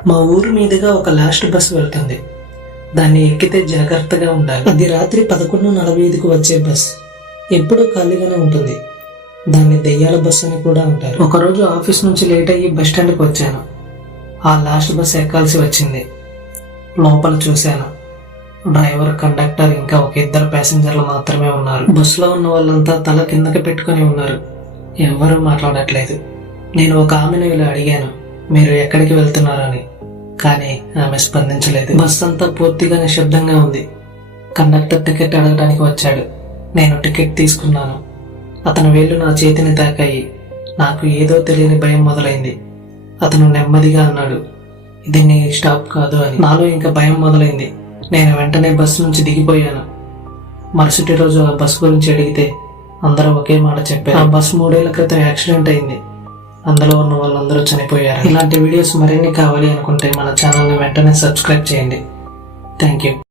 మా ఊరు మీదుగా ఒక లాస్ట్ బస్ వెళ్తుంది. దాన్ని ఎక్కితే జాగ్రత్తగా ఉండాలి. అది రాత్రి 11:45కు వచ్చే బస్. ఎప్పుడూ ఖాళీగానే ఉంటుంది. దాన్ని దెయ్యాల బస్ అని కూడా అంటారు. ఒకరోజు ఆఫీస్ నుంచి లేట్ అయ్యి బస్ స్టాండ్కి వచ్చాను. ఆ లాస్ట్ బస్ ఎక్కాల్సి వచ్చింది. లోపల చూశాను. డ్రైవర్, కండక్టర్ ఇంకా ఒక 2 ప్యాసింజర్లు మాత్రమే ఉన్నారు. బస్సులో ఉన్న వాళ్ళంతా తల కిందకి పెట్టుకుని ఉన్నారు. ఎవ్వరూ మాట్లాడట్లేదు. నేను ఒక ఆమెను ఇలా అడిగాను, మీరు ఎక్కడికి వెళ్తున్నారని. కానీ ఆమె స్పందించలేదు. బస్ అంతా పూర్తిగా నిశ్శబ్దంగా ఉంది. కండక్టర్ టికెట్ అడగడానికి వచ్చాడు. నేను టికెట్ తీసుకున్నాను. అతని వేళ్లు నా చేతిని తాకాయి. నాకు ఏదో తెలియని భయం మొదలైంది. అతను నెమ్మదిగా అన్నాడు, ఇది నీ స్టాప్ కాదు అని. నాలో ఇంకా భయం మొదలైంది. నేను వెంటనే బస్సు నుంచి దిగిపోయాను. మరుసటి రోజు ఆ బస్ గురించి అడిగితే అందరూ ఒకే మాట చెప్పారు. ఆ బస్ 3 ఏళ్ల క్రితం యాక్సిడెంట్ అయింది. అందులో ఉన్న వాళ్ళందరూ చనిపోయారు. ఇలాంటి వీడియోస్ మరిన్ని కావాలి అనుకుంటే మన ఛానల్ని వెంటనే సబ్స్క్రైబ్ చేయండి. Thank you.